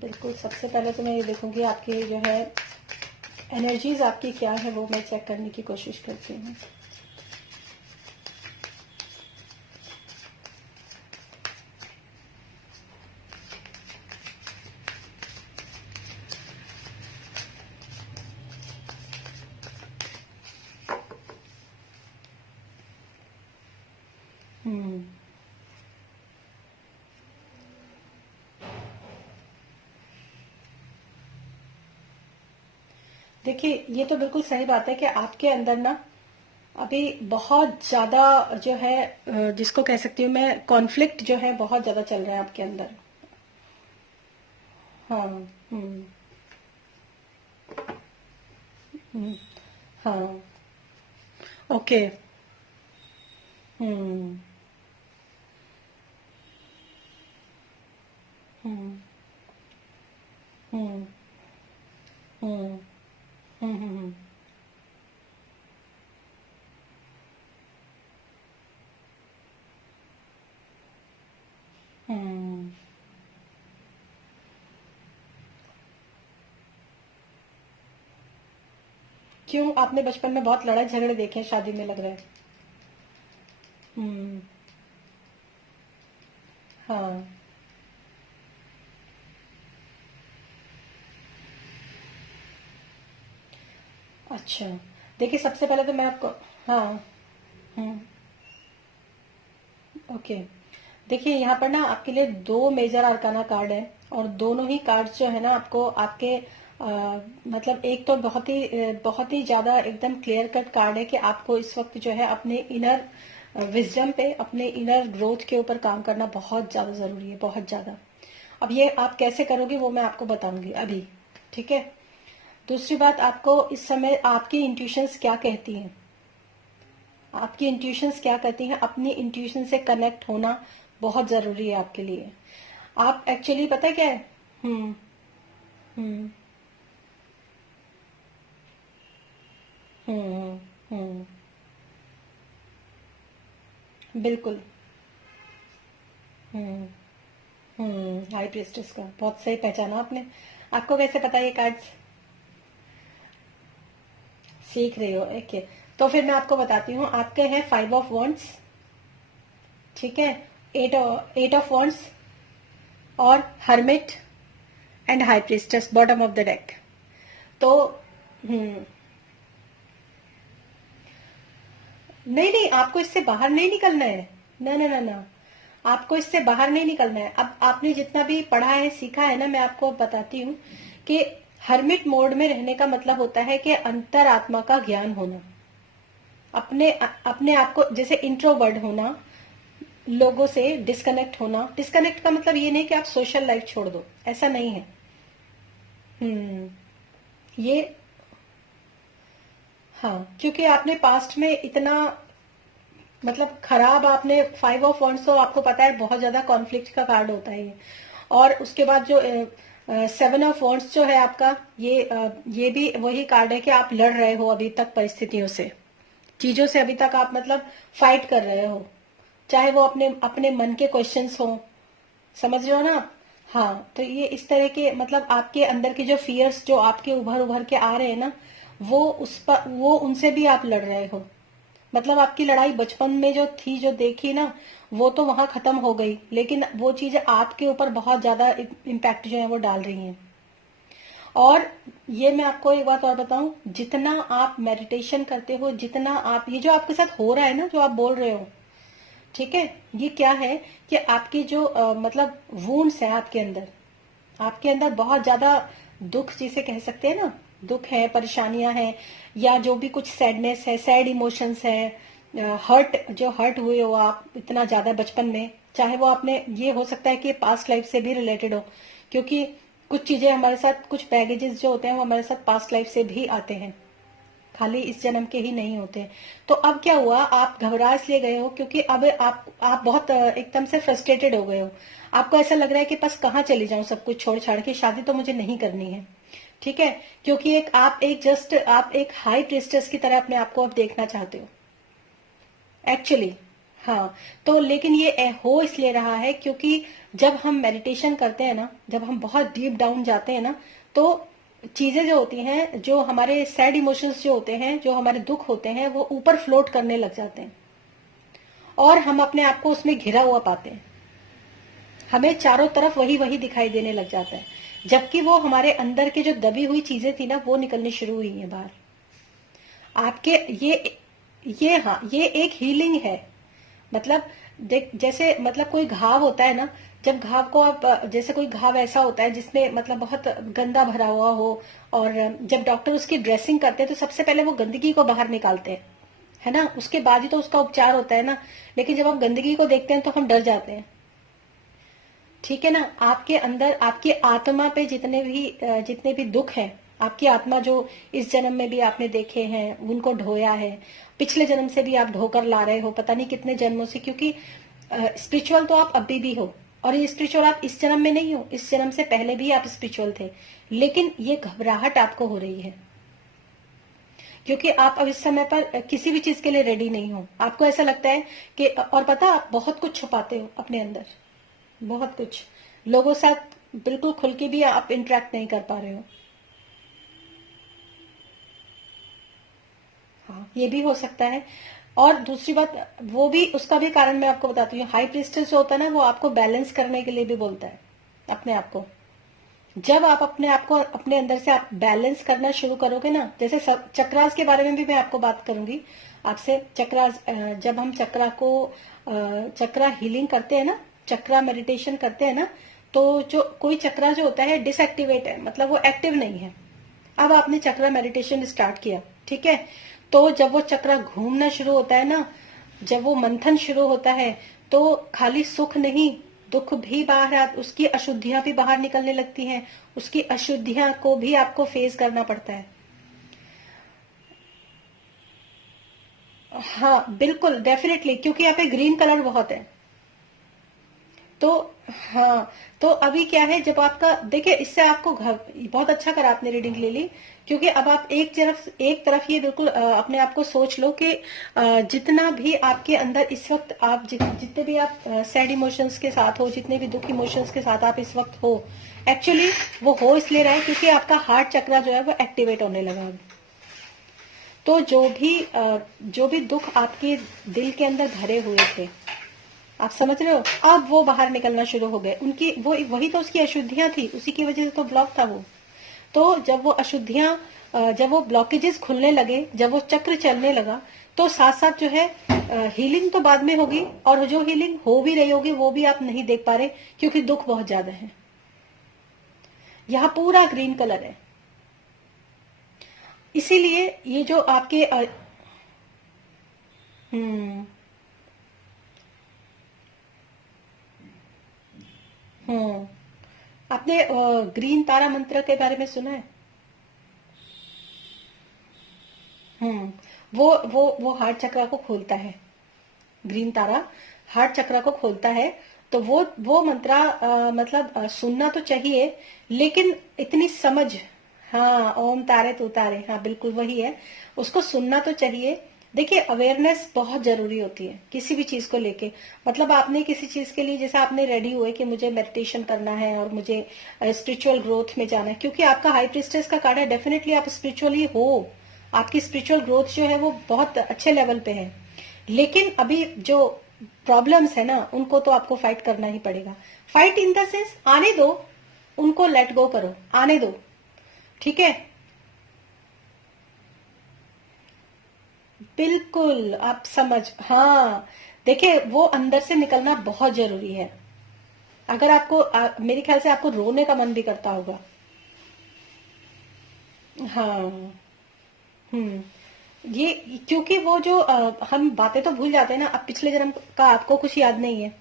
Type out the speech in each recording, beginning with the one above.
बिल्कुल, सबसे पहले तो मैं ये देखूंगी आपकी जो है एनर्जीज आपकी क्या है, वो मैं चेक करने की कोशिश करती हूँ। देखिए, ये तो बिल्कुल सही बात है कि आपके अंदर ना अभी बहुत ज्यादा जो है जिसको कह सकती हूँ मैं, कॉन्फ्लिक्ट जो है बहुत ज्यादा चल रहा है आपके अंदर। हाँ। हम्म। हम्म। हाँ। ओके। हम्म। हम्म। हम्म। हम्म। हम्म। हम्म। क्यों, आपने बचपन में बहुत लड़ाई झगड़े देखे हैं शादी में, लग रहा है। हम्म। हाँ। अच्छा, देखिए सबसे पहले तो मैं आपको, हाँ। हम्म। ओके। देखिए यहाँ पर ना आपके लिए दो मेजर आर्काना कार्ड है, और दोनों ही कार्ड्स जो है ना आपको आपके मतलब एक तो बहुत ही ज्यादा एकदम क्लियर कट कार्ड है कि आपको इस वक्त जो है अपने इनर विजडम पे, अपने इनर ग्रोथ के ऊपर काम करना बहुत ज्यादा जरूरी है, बहुत ज्यादा। अब ये आप कैसे करोगे वो मैं आपको बताऊंगी अभी, ठीक है। दूसरी बात, आपको इस समय आपकी इंट्यूशंस क्या कहती हैं, आपकी इंट्यूशंस क्या कहती हैं, अपनी इंट्यूशन से कनेक्ट होना बहुत जरूरी है आपके लिए। आप एक्चुअली पता है क्या है। हम्म। हम्म। हम्म। हम्म। बिल्कुल। हम्म। हाई प्रिस्टेस का बहुत सही पहचाना आपने। आपको कैसे पता ये कार्ड्स? सीख रही हो, ओके। तो फिर मैं आपको बताती हूँ, आपके हैं 5 ऑफ वॉन्ड्स, ठीक है, एट ऑफ वॉन्ड्स, और hermit, and high priestess bottom of the deck. तो हम्म। नहीं नहीं, आपको इससे बाहर नहीं निकलना है। ना ना ना ना, आपको इससे बाहर नहीं निकलना है। अब आपने जितना भी पढ़ा है सीखा है ना, मैं आपको बताती हूँ कि हर्मिट मोड में रहने का मतलब होता है कि अंतरात्मा का ज्ञान होना, अपने अपने आप को जैसे इंट्रोवर्ड होना, लोगों से डिस्कनेक्ट होना। डिस्कनेक्ट का मतलब ये नहीं कि आप सोशल लाइफ छोड़ दो, ऐसा नहीं है। हम्म। ये, हाँ, क्योंकि आपने पास्ट में इतना मतलब खराब, आपने 5 ऑफ वॉन्ड्स तो आपको पता है बहुत ज्यादा कॉन्फ्लिक्ट का कार्ड होता है ये। और उसके बाद जो 7 ऑफ वॉन्ड्स जो है आपका, ये भी वही कार्ड है कि आप लड़ रहे हो अभी तक परिस्थितियों से, चीजों से अभी तक आप मतलब फाइट कर रहे हो, चाहे वो अपने अपने मन के क्वेश्चंस हो, समझ रहे हो ना आप? हाँ, तो ये इस तरह के मतलब आपके अंदर के जो फियर्स जो आपके उभर उभर के आ रहे हैं ना, वो उस पर, वो उनसे भी आप लड़ रहे हो। मतलब आपकी लड़ाई बचपन में जो थी, जो देखी ना, वो तो वहां खत्म हो गई, लेकिन वो चीजें आपके ऊपर बहुत ज्यादा इम्पैक्ट जो है वो डाल रही हैं। और ये मैं आपको एक बात और बताऊं, जितना आप मेडिटेशन करते हो, जितना आप ये जो आपके साथ हो रहा है ना, जो आप बोल रहे हो, ठीक है, ये क्या है कि आपकी जो मतलब वूंड्स है आपके अंदर बहुत ज्यादा दुख जिसे कह सकते हैं ना, दुख है, परेशानियां हैं, या जो भी कुछ सैडनेस है, सैड इमोशंस है, हर्ट, जो हर्ट हुए हो आप इतना ज्यादा बचपन में, चाहे वो आपने, ये हो सकता है कि पास्ट लाइफ से भी रिलेटेड हो, क्योंकि कुछ चीजें हमारे साथ, कुछ बैगेजेस जो होते हैं वो हमारे साथ पास्ट लाइफ से भी आते हैं, खाली इस जन्म के ही नहीं होते। तो अब क्या हुआ, आप घबरा इसलिए गए हो क्योंकि अब आप बहुत एकदम से फ्रस्ट्रेटेड हो गए हो। आपको ऐसा लग रहा है कि बस कहाँ चली जाऊं सब कुछ छोड़ छाड़ के, शादी तो मुझे नहीं करनी है, ठीक है। क्योंकि आप एक हाई प्रिस्टेस की तरह अपने आप को अब देखना चाहते हो एक्चुअली। हाँ, तो लेकिन ये हो इसलिए रहा है क्योंकि जब हम मेडिटेशन करते हैं ना, जब हम बहुत डीप डाउन जाते हैं ना, तो चीजें जो होती हैं, जो हमारे सैड इमोशंस जो होते हैं, जो हमारे दुख होते हैं, वो ऊपर फ्लोट करने लग जाते हैं और हम अपने आप को उसमें घिरा हुआ पाते हैं। हमें चारों तरफ वही वही दिखाई देने लग जाता है, जबकि वो हमारे अंदर की जो दबी हुई चीजें थी ना, वो निकलनी शुरू हुई हैं बाहर। आपके ये हाँ, ये एक हीलिंग है। मतलब जैसे मतलब कोई घाव होता है ना, जब घाव को आप जैसे कोई घाव ऐसा होता है जिसमें मतलब बहुत गंदा भरा हुआ हो, और जब डॉक्टर उसकी ड्रेसिंग करते हैं तो सबसे पहले वो गंदगी को बाहर निकालते हैं, है ना, उसके बाद ही तो उसका उपचार होता है ना। लेकिन जब हम गंदगी को देखते हैं तो हम डर जाते हैं। ठीक है ना, आपके अंदर आपकी आत्मा पे जितने भी दुख हैं, आपकी आत्मा जो इस जन्म में भी आपने देखे हैं, उनको ढोया है, पिछले जन्म से भी आप ढोकर ला रहे हो, पता नहीं कितने जन्मों से, क्योंकि स्पिरिचुअल तो आप अभी भी हो, और ये स्पिरिचुअल आप इस जन्म में नहीं हो, इस जन्म से पहले भी आप स्पिरिचुअल थे। लेकिन ये घबराहट आपको हो रही है क्योंकि आप अब इस समय पर किसी भी चीज के लिए रेडी नहीं हो। आपको ऐसा लगता है कि, और पता, आप बहुत कुछ छुपाते हो अपने अंदर, बहुत कुछ, लोगों साथ बिल्कुल खुल के भी आप इंटरेक्ट नहीं कर पा रहे हो। हाँ, ये भी हो सकता है। और दूसरी बात, वो भी, उसका भी कारण मैं आपको बताती हूँ। हाई प्रिस्टेस जो होता है ना, वो आपको बैलेंस करने के लिए भी बोलता है अपने आप को। जब आप अपने आप को अपने अंदर से आप बैलेंस करना शुरू करोगे ना, जैसे चक्रास के बारे में भी मैं आपको बात करूंगी आपसे। चक्रास, जब हम चक्रा हीलिंग करते हैं ना, चक्रा मेडिटेशन करते हैं ना, तो जो कोई चक्रा जो होता है डिसएक्टिवेट है, मतलब वो एक्टिव नहीं है। अब आपने चक्रा मेडिटेशन स्टार्ट किया, ठीक है, तो जब वो चक्रा घूमना शुरू होता है ना, जब वो मंथन शुरू होता है, तो खाली सुख नहीं, दुख भी बाहर उसकी अशुद्धियां भी बाहर निकलने लगती हैं। उसकी अशुद्धियां को भी आपको फेस करना पड़ता है। हाँ बिल्कुल, डेफिनेटली, क्योंकि यहाँ पे ग्रीन कलर बहुत है। तो हाँ, तो अभी क्या है, जब आपका देखिए, इससे आपको घर बहुत अच्छा करा आपने रीडिंग ले ली, क्योंकि अब आप एक तरफ ये बिल्कुल अपने आप को सोच लो कि जितना भी आपके अंदर इस वक्त आप जितने भी आप सैड इमोशंस के साथ हो, जितने भी दुख इमोशंस के साथ आप इस वक्त हो, एक्चुअली वो हो इसलिए रहा है क्योंकि आपका हार्ट चक्रा जो है वो एक्टिवेट होने लगा अब। तो जो भी दुख आपके दिल के अंदर भरे हुए थे, आप समझ रहे हो, अब वो बाहर निकलना शुरू हो गए। उनकी वो वही तो उसकी अशुद्धियां थी, उसी की वजह से तो ब्लॉक था वो। तो जब वो अशुद्धियां, जब वो ब्लॉकेजेस खुलने लगे, जब वो चक्र चलने लगा, तो साथ साथ जो है हीलिंग तो बाद में होगी, और जो हीलिंग हो भी रही होगी वो भी आप नहीं देख पा रहे क्योंकि दुख बहुत ज्यादा है। यहाँ पूरा ग्रीन कलर है, इसीलिए ये जो आपके हम्म हम्म आपने ग्रीन तारा मंत्र के बारे में सुना है? हम्म वो हार्ट चक्र को खोलता है। ग्रीन तारा हार्ट चक्र को खोलता है। तो वो मंत्रा मतलब सुनना तो चाहिए, लेकिन इतनी समझ, हाँ, ओम तारे तू तारे, हाँ बिल्कुल वही है, उसको सुनना तो चाहिए। देखिए, अवेयरनेस बहुत जरूरी होती है किसी भी चीज को लेके। मतलब आपने किसी चीज के लिए, जैसे आपने रेडी हुए कि मुझे मेडिटेशन करना है और मुझे स्पिरिचुअल ग्रोथ में जाना है, क्योंकि आपका हाई प्रिस्टेस का कार्ड है, डेफिनेटली आप स्पिरिचुअली हो, आपकी स्पिरिचुअल ग्रोथ जो है वो बहुत अच्छे लेवल पे है। लेकिन अभी जो प्रॉब्लम्स है ना, उनको तो आपको फाइट करना ही पड़ेगा। फाइट इन द सेंस, आने दो, उनको लेट गो करो, आने दो, ठीक है। बिल्कुल, आप समझ, हाँ, देखिए, वो अंदर से निकलना बहुत जरूरी है। अगर आपको मेरे ख्याल से आपको रोने का मन भी करता होगा। हाँ। ये क्योंकि वो जो हम बातें तो भूल जाते हैं ना, अब पिछले जन्म का आपको कुछ याद नहीं है,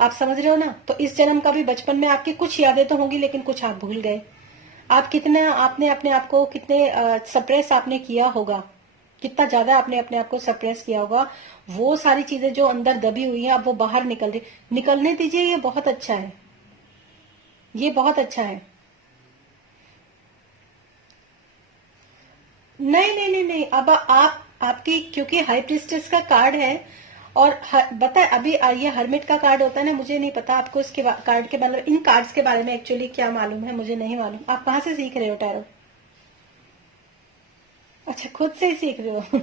आप समझ रहे हो ना, तो इस जन्म का भी बचपन में आपकी कुछ यादें तो होंगी, लेकिन कुछ आप भूल गए। आप कितने, आपने अपने आप को कितने सप्रेस आपने किया होगा, कितना ज्यादा आपने अपने आप को सप्रेस किया होगा। वो सारी चीजें जो अंदर दबी हुई हैं, अब वो बाहर निकलने दीजिए। ये बहुत अच्छा है, ये बहुत अच्छा है। नहीं नहीं नहीं नहीं, अब आप, आपकी क्योंकि हाई प्रिस्टेस का कार्ड है, और बता अभी ये हर्मिट का कार्ड होता है ना, मुझे नहीं पता आपको इसके कार्ड के बारे में, इन कार्ड्स के बारे में एक्चुअली क्या मालूम है, मुझे नहीं मालूम। आप कहाँ से सीख रहे हो टैरो? अच्छा, खुद से ही सीख रहे हो।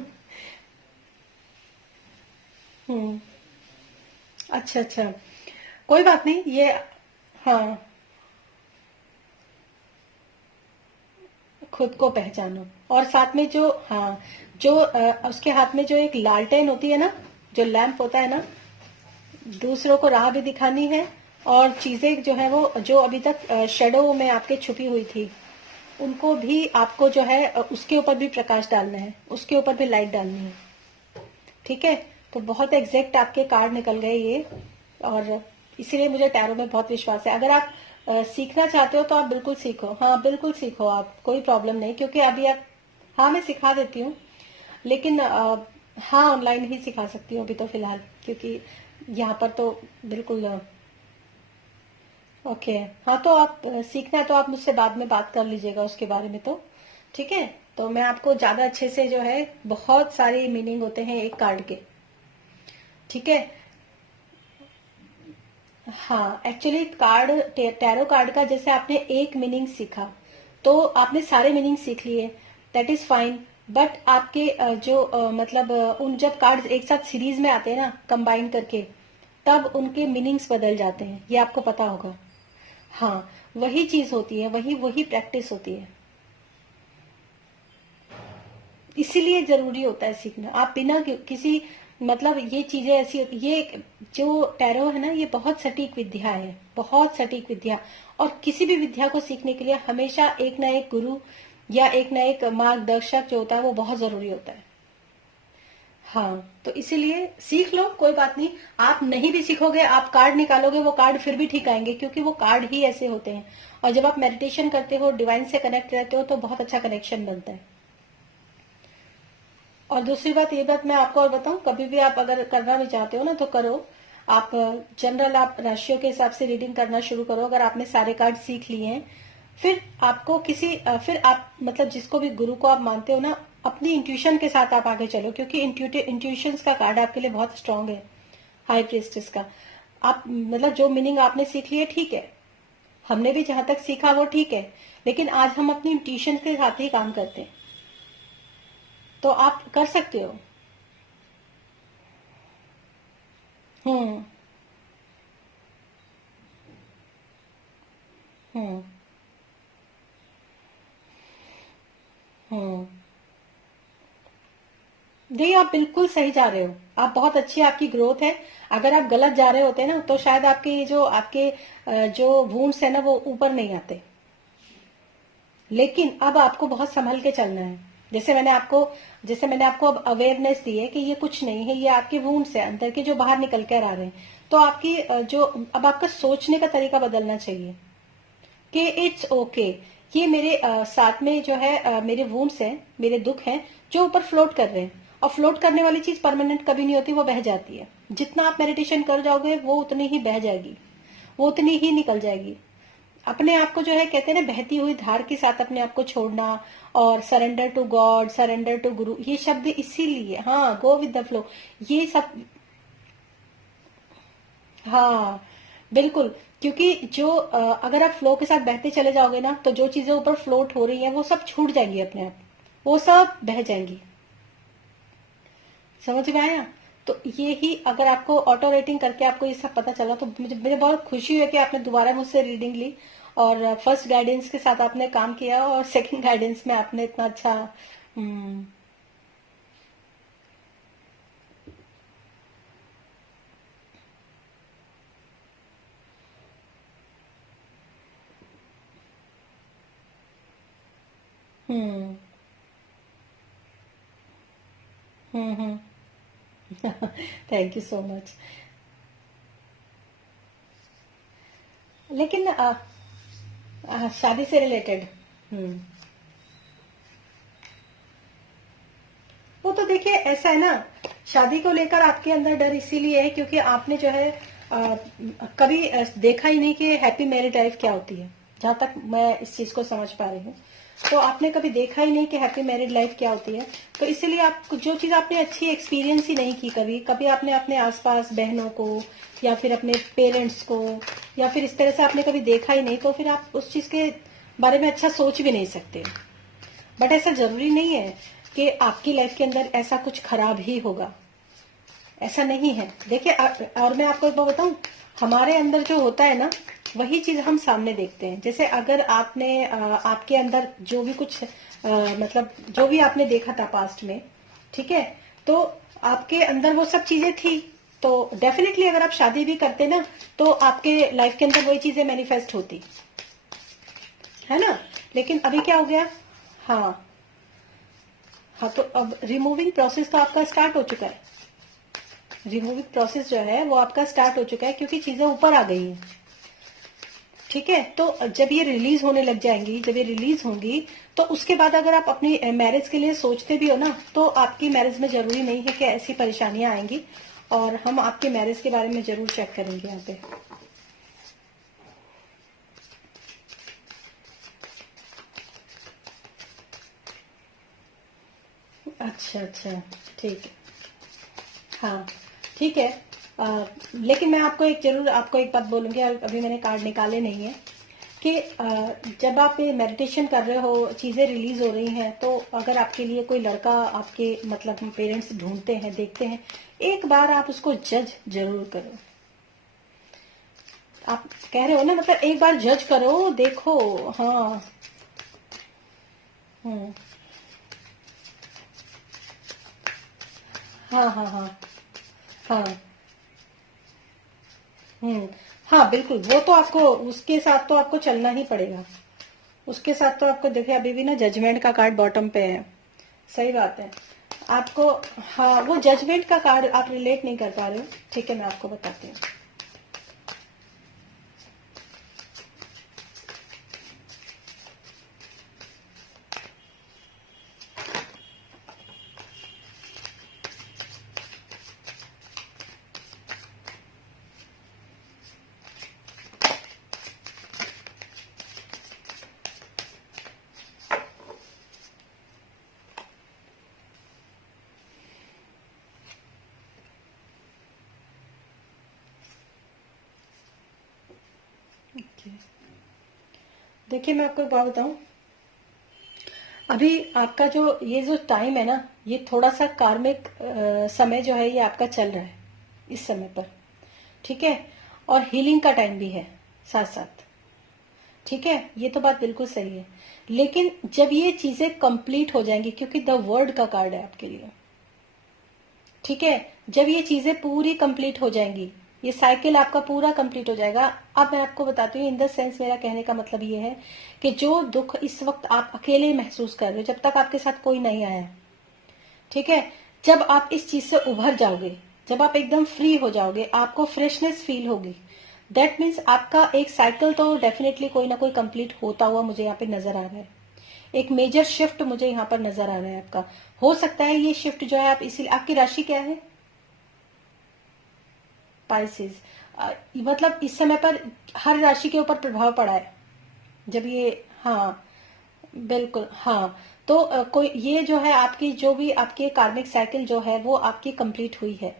हम्म। अच्छा अच्छा, कोई बात नहीं ये। हाँ, खुद को पहचानो। और साथ में जो, हाँ, जो उसके हाथ में जो एक लालटेन होती है ना, जो लैंप होता है ना, दूसरों को राह भी दिखानी है। और चीजें जो है वो जो अभी तक शेडो में आपके छुपी हुई थी, उनको भी आपको जो है उसके ऊपर भी प्रकाश डालना है, उसके ऊपर भी लाइट डालनी है। ठीक है, तो बहुत एग्जैक्ट आपके कार्ड निकल गए ये। और इसीलिए मुझे टैरो में बहुत विश्वास है। अगर आप सीखना चाहते हो तो आप बिल्कुल सीखो, हाँ बिल्कुल सीखो आप, कोई प्रॉब्लम नहीं। क्योंकि अभी आप, हाँ मैं सिखा देती हूँ, लेकिन हाँ ऑनलाइन ही सिखा सकती हूँ अभी तो फिलहाल, क्योंकि यहाँ पर तो बिल्कुल ओके। हाँ तो आप सीखना है तो आप मुझसे बाद में बात कर लीजिएगा उसके बारे में, तो ठीक है। तो मैं आपको ज्यादा अच्छे से जो है, बहुत सारे मीनिंग होते हैं एक कार्ड के, ठीक है। हाँ एक्चुअली कार्ड, टैरो कार्ड का जैसे आपने एक मीनिंग सीखा, तो आपने सारे मीनिंग सीख लिए, दैट इज फाइन। बट आपके जो मतलब उन जब कार्ड एक साथ सीरीज में आते हैं ना कंबाइन करके, तब उनके मीनिंग्स बदल जाते हैं, ये आपको पता होगा। हाँ, वही चीज होती है, वही वही प्रैक्टिस होती है। इसीलिए जरूरी होता है सीखना। आप बिना किसी, मतलब ये चीजें ऐसी होती, ये जो टैरो है ना, ये बहुत सटीक विद्या है, बहुत सटीक विद्या। और किसी भी विद्या को सीखने के लिए हमेशा एक ना एक गुरु या एक ना एक मार्गदर्शक जो होता है वो बहुत जरूरी होता है। हाँ, तो इसीलिए सीख लो, कोई बात नहीं। आप नहीं भी सीखोगे, आप कार्ड निकालोगे, वो कार्ड फिर भी ठीक आएंगे, क्योंकि वो कार्ड ही ऐसे होते हैं। और जब आप मेडिटेशन करते हो, डिवाइन से कनेक्ट रहते हो, तो बहुत अच्छा कनेक्शन बनता है। और दूसरी बात, ये बात मैं आपको और बताऊं, कभी भी आप अगर करना भी चाहते हो ना तो करो। आप जनरल, आप राशियों के हिसाब से रीडिंग करना शुरू करो, अगर आपने सारे कार्ड सीख लिए हैं। फिर आपको किसी फिर आप मतलब जिसको भी गुरु को आप मानते हो ना, अपनी इंट्यूशन के साथ आप आगे चलो, क्योंकि इंट्यूशन का कार्ड आपके लिए बहुत स्ट्रांग है, हाई प्रीस्टेस का। आप मतलब जो मीनिंग आपने सीख ली है ठीक है, हमने भी जहां तक सीखा वो ठीक है, लेकिन आज हम अपनी इंट्यूशन के साथ ही काम करते हैं, तो आप कर सकते हो। हम्म। हम्म। हम्म। नहीं, आप बिल्कुल सही जा रहे हो, आप बहुत अच्छी आपकी ग्रोथ है। अगर आप गलत जा रहे होते ना तो शायद आपके ये जो आपके जो वूंड्स है ना वो ऊपर नहीं आते। लेकिन अब आपको बहुत संभल के चलना है। जैसे मैंने आपको जैसे मैंने आपको अब अवेयरनेस दी है कि ये कुछ नहीं है, ये आपके वूंड्स है अंदर के जो बाहर निकल कर आ रहे हैं। तो आपकी जो अब आपका सोचने का तरीका बदलना चाहिए कि इट्स ओके, ये मेरे साथ में जो है मेरे वूंड्स हैं, मेरे दुख हैं, जो ऊपर फ्लोट कर रहे हैं। और फ्लोट करने वाली चीज परमानेंट कभी नहीं होती, वो बह जाती है। जितना आप मेडिटेशन कर जाओगे वो उतनी ही बह जाएगी, वो उतनी ही निकल जाएगी। अपने आप को जो है कहते हैं ना, बहती हुई धार के साथ अपने आप को छोड़ना। और surrender to God, surrender to guru, ये शब्द इसीलिए, हाँ गो विद द फ्लो, ये सब। हाँ बिल्कुल, क्योंकि जो अगर आप फ्लो के साथ बहते चले जाओगे ना, तो जो चीजें ऊपर फ्लोट हो रही हैं वो सब छूट जाएंगी अपने आप, वो सब बह जाएंगी। समझ में आया? तो ये ही अगर आपको ऑटो रेटिंग करके आपको ये सब पता चला, तो मुझे बहुत खुशी हुई कि आपने दोबारा मुझसे रीडिंग ली। और फर्स्ट गाइडेंस के साथ आपने काम किया, और सेकंड गाइडेंस में आपने इतना अच्छा। हम्म। हम्म। हम्म। Thank you so much. लेकिन शादी से रिलेटेड। हम्म। वो तो देखिए ऐसा है ना, शादी को लेकर आपके अंदर डर इसीलिए है क्योंकि आपने जो है कभी देखा ही नहीं कि हैप्पी मैरिड लाइफ क्या होती है, जहां तक मैं इस चीज को समझ पा रही हूँ। तो आपने कभी देखा ही नहीं कि हैप्पी मैरिड लाइफ क्या होती है। तो इसीलिए आप जो चीज आपने अच्छी एक्सपीरियंस ही नहीं की, कभी कभी आपने अपने आसपास बहनों को या फिर अपने पेरेंट्स को या फिर इस तरह से आपने कभी देखा ही नहीं, तो फिर आप उस चीज के बारे में अच्छा सोच भी नहीं सकते। बट ऐसा जरूरी नहीं है कि आपकी लाइफ के अंदर ऐसा कुछ खराब ही होगा, ऐसा नहीं है। देखिए और मैं आपको एक बात बताऊं, हमारे अंदर जो होता है ना, वही चीज हम सामने देखते हैं। जैसे अगर आपने आपके अंदर जो भी कुछ मतलब जो भी आपने देखा था पास्ट में, ठीक है, तो आपके अंदर वो सब चीजें थी, तो डेफिनेटली अगर आप शादी भी करते ना, तो आपके लाइफ के अंदर वही चीजें मैनिफेस्ट होती है ना। लेकिन अभी क्या हो गया, हाँ हाँ, तो अब रिमूविंग प्रोसेस तो आपका स्टार्ट हो चुका है। रिमूविंग प्रोसेस जो है वो आपका स्टार्ट हो चुका है, क्योंकि चीजें ऊपर आ गई हैं, ठीक है। तो जब ये रिलीज होने लग जाएंगी, जब ये रिलीज होंगी, तो उसके बाद अगर आप अपनी मैरिज के लिए सोचते भी हो ना, तो आपकी मैरिज में जरूरी नहीं है कि ऐसी परेशानियां आएंगी। और हम आपके मैरिज के बारे में जरूर चेक करेंगे यहाँ पे। अच्छा अच्छा, ठीक है, हाँ ठीक है। लेकिन मैं आपको एक जरूर आपको एक बात बोलूंगी, अभी मैंने कार्ड निकाले नहीं है, कि जब आप ये मेडिटेशन कर रहे हो, चीजें रिलीज हो रही हैं, तो अगर आपके लिए कोई लड़का आपके मतलब पेरेंट्स ढूंढते हैं, देखते हैं, एक बार आप उसको जज जरूर करो। आप कह रहे हो ना, मतलब एक बार जज करो, देखो। हाँ, हम्म, हाँ हाँ हाँ हाँ, हम्म, हाँ बिल्कुल, वो तो आपको उसके साथ तो आपको चलना ही पड़ेगा। उसके साथ तो आपको देखिए, अभी भी ना जजमेंट का कार्ड बॉटम पे है। सही बात है आपको। हाँ, वो जजमेंट का कार्ड आप रिलेट नहीं कर पा रहे हो, ठीक है, मैं आपको बताती हूँ। देखिए मैं आपको एक बात बताऊं, अभी आपका जो ये जो टाइम है ना, ये थोड़ा सा कार्मिक समय जो है ये आपका चल रहा है इस समय पर, ठीक है। और हीलिंग का टाइम भी है साथ साथ, ठीक है, ये तो बात बिल्कुल सही है। लेकिन जब ये चीजें कंप्लीट हो जाएंगी, क्योंकि द वर्ड का कार्ड है आपके लिए, ठीक है, जब ये चीजें पूरी कंप्लीट हो जाएंगी, ये साइकिल आपका पूरा कंप्लीट हो जाएगा। अब मैं आपको बताती हूँ, इन द सेंस मेरा कहने का मतलब ये है कि जो दुख इस वक्त आप अकेले महसूस कर रहे हो, जब तक आपके साथ कोई नहीं आया, ठीक है, जब आप इस चीज से उभर जाओगे, जब आप एकदम फ्री हो जाओगे, आपको फ्रेशनेस फील होगी, दैट मीन्स आपका एक साइकिल तो डेफिनेटली कोई ना कोई कंप्लीट होता हुआ मुझे यहाँ पे नजर आ रहा है। एक मेजर शिफ्ट मुझे यहाँ पर नजर आ रहा है आपका। हो सकता है ये शिफ्ट जो है आप इसी, आपकी राशि क्या है, पाइसिस, मतलब इस समय पर हर राशि के ऊपर प्रभाव पड़ा है जब ये, हाँ बिल्कुल, हाँ। तो कोई ये जो है आपकी जो भी आपकी कार्मिक साइकिल जो है वो आपकी कंप्लीट हुई है।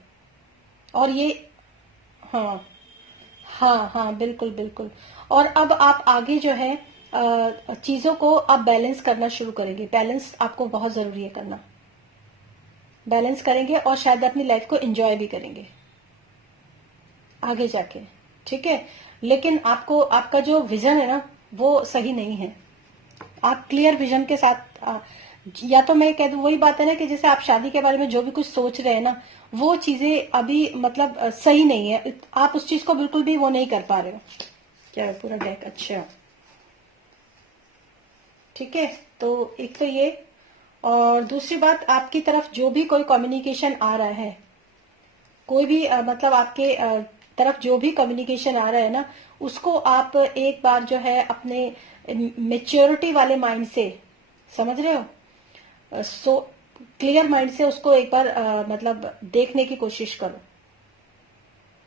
और ये, हाँ हाँ हाँ, बिल्कुल बिल्कुल। और अब आप आगे जो है चीजों को आप बैलेंस करना शुरू करेंगे। बैलेंस आपको बहुत जरूरी है करना, बैलेंस करेंगे और शायद अपनी लाइफ को एंजॉय भी करेंगे आगे जाके, ठीक है। लेकिन आपको आपका जो विजन है ना, वो सही नहीं है। आप क्लियर विजन के साथ या तो मैं कह दूं, वही बात है ना कि जैसे आप शादी के बारे में जो भी कुछ सोच रहे हैं ना, वो चीजें अभी मतलब सही नहीं है, आप उस चीज को बिल्कुल भी वो नहीं कर पा रहे हो। क्या है पूरा डेक, अच्छा ठीक है। तो एक तो ये, और दूसरी बात, आपकी तरफ जो भी कोई कम्युनिकेशन आ रहा है, कोई भी मतलब आपके तरफ जो भी कम्युनिकेशन आ रहा है ना, उसको आप एक बार जो है अपने मेच्योरिटी वाले माइंड से, समझ रहे हो, सो क्लियर माइंड से उसको एक बार मतलब देखने की कोशिश करो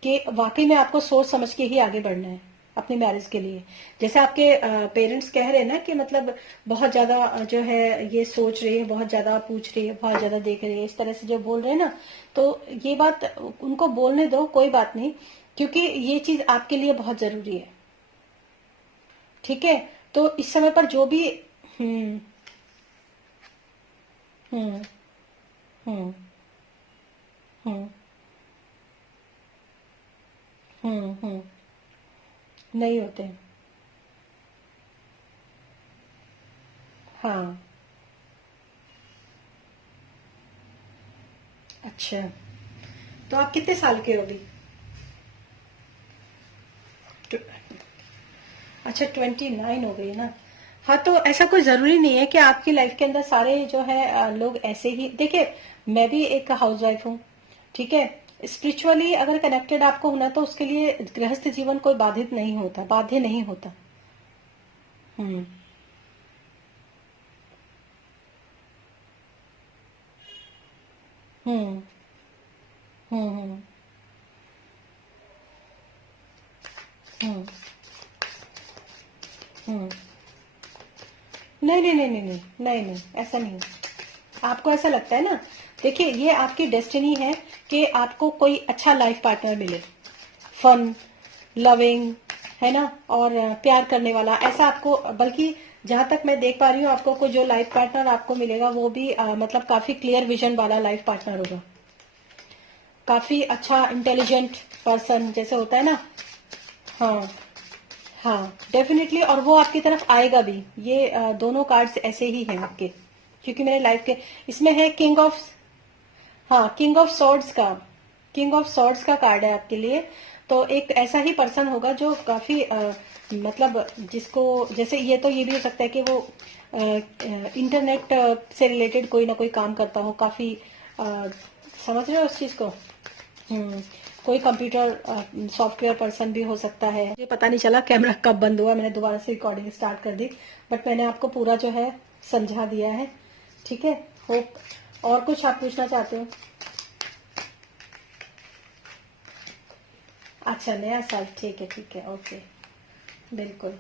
कि वाकई में आपको सोच समझ के ही आगे बढ़ना है। अपनी मैरिज के लिए। जैसे आपके पेरेंट्स कह रहे हैं ना कि मतलब बहुत ज्यादा जो है ये सोच रही है, बहुत ज्यादा पूछ रही है, बहुत ज्यादा देख रही है, इस तरह से जो बोल रहे हैं ना, तो ये बात उनको बोलने दो, कोई बात नहीं, क्योंकि ये चीज आपके लिए बहुत जरूरी है। ठीक है, तो इस समय पर जो भी हम्म हम्म हम्म हम्म नहीं होते। हाँ। अच्छा, तो आप कितने साल के हो अभी? ट्व- अच्छा, 29 हो गई ना। हाँ, तो ऐसा कोई जरूरी नहीं है कि आपकी लाइफ के अंदर सारे जो है लोग ऐसे ही। देखिए, मैं भी एक हाउसवाइफ हूँ, ठीक है। स्पिरिचुअली अगर कनेक्टेड आपको होना तो उसके लिए गृहस्थ जीवन कोई बाधित नहीं होता, बाध्य नहीं होता। हम्म हम्म हम्म हम्म हम्म नहीं नहीं नहीं नहीं नहीं नहीं नहीं, ऐसा नहीं। आपको ऐसा लगता है ना, देखिए ये आपकी डेस्टिनी है कि आपको कोई अच्छा लाइफ पार्टनर मिले, फन, लविंग, है ना, और प्यार करने वाला, ऐसा आपको, बल्कि जहां तक मैं देख पा रही हूँ आपको को जो लाइफ पार्टनर आपको मिलेगा वो भी मतलब काफी क्लियर विजन वाला लाइफ पार्टनर होगा, काफी अच्छा इंटेलिजेंट पर्सन जैसे होता है ना। हाँ हाँ, डेफिनेटली, और वो आपकी तरफ आएगा भी। ये दोनों कार्ड्स ऐसे ही हैं आपके, क्योंकि मेरे लाइफ के इसमें है किंग ऑफ, हाँ, किंग ऑफ सॉर्ड्स का, किंग ऑफ सॉर्ड्स का कार्ड है आपके लिए। तो एक ऐसा ही पर्सन होगा जो काफी मतलब जिसको, जैसे ये तो ये भी हो सकता है कि वो इंटरनेट से रिलेटेड कोई ना कोई काम करता हो, काफी समझ रहे हो उस चीज को। हम्म कोई कंप्यूटर सॉफ्टवेयर पर्सन भी हो सकता है। मुझे पता नहीं चला कैमरा कब बंद हुआ, मैंने दोबारा से रिकॉर्डिंग स्टार्ट कर दी, बट मैंने आपको पूरा जो है समझा दिया है। ठीक है, होप और कुछ आप पूछना चाहते हो? अच्छा, नया साल, ठीक है, ठीक है, ओके, बिल्कुल।